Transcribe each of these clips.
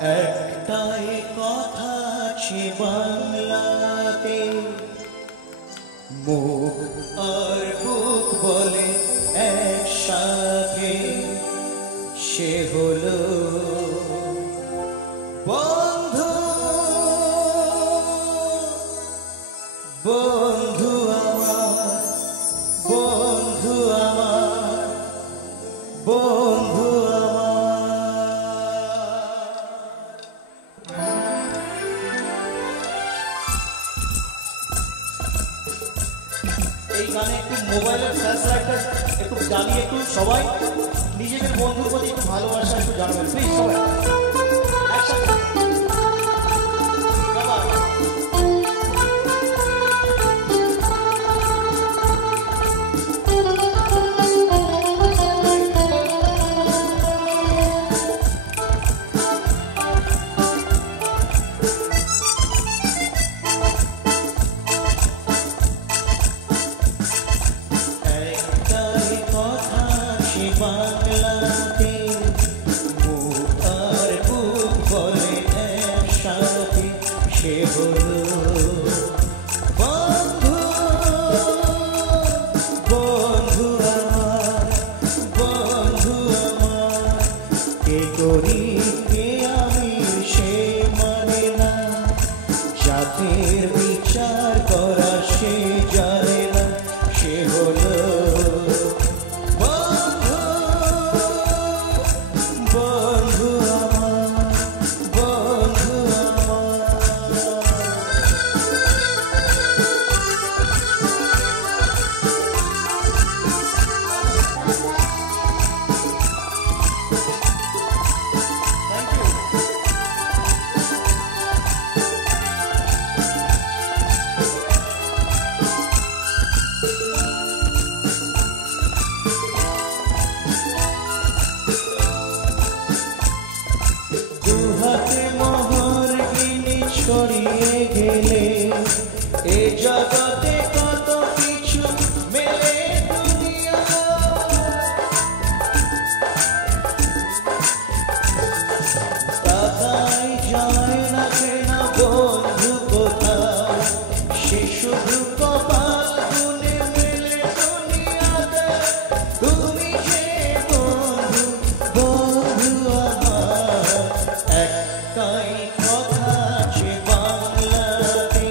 একটাই কথা আছে বাংলাতে, মুখ আর বুক বলে একসাথে, সে হলো বন্ধু। বন্ধু আমার, বন্ধু আমার, বন্ধু এই গানে একটু মোবাইলের ফ্ল্যাশ লাইটটা একটু জ্বালিয়ে একটু সবাই নিজেদের বন্ধুর প্রতি একটু ভালোবাসা একটু জানাবেন প্লিজ সবাই একসাথে। বাংলাতে মুখ আর বুক বলে একসাথে, সে হলো বন্ধু। বন্ধু আমার, বন্ধু আমার, কে করি কে আমি সে মানে না, জাতির বিচার করা সে জানে না, সে হলো ছড়িয়ে গেলে এ জগতে কত কিছু মেলে দুনিয়া, তাকাই যায় না কেন বন্ধু কোথাও, সে শুধু কপাল গুনে মেলে দুনিয়াতে, তুমি যে বন্ধু, বন্ধু আমার। একটাই কথা আছে বাংলাতে,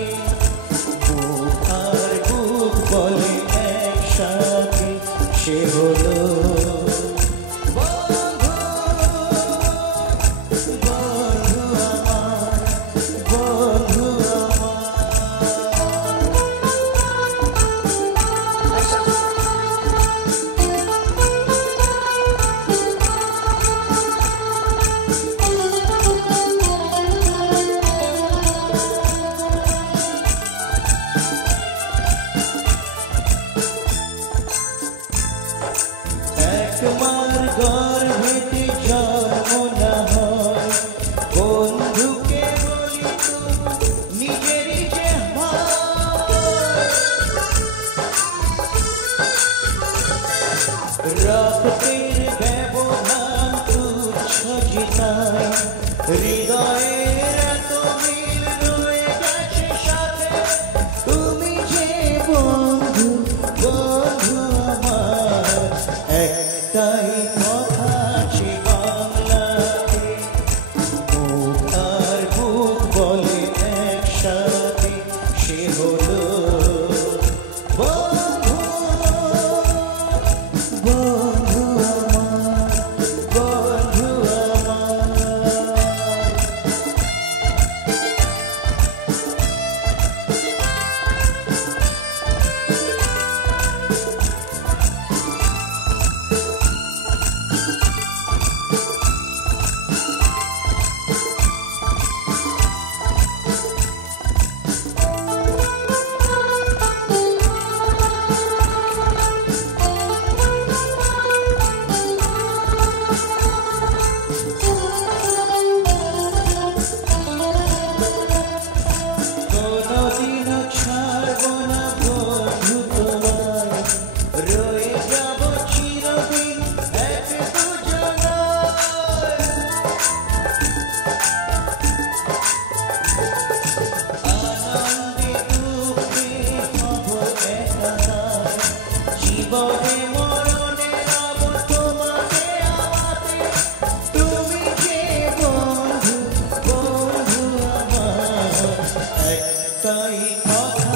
বুক আর বুক বলে একসাথে, সে হলো বন্ধু। বন্ধু আমার, বন্ধু আমার। তাই কথা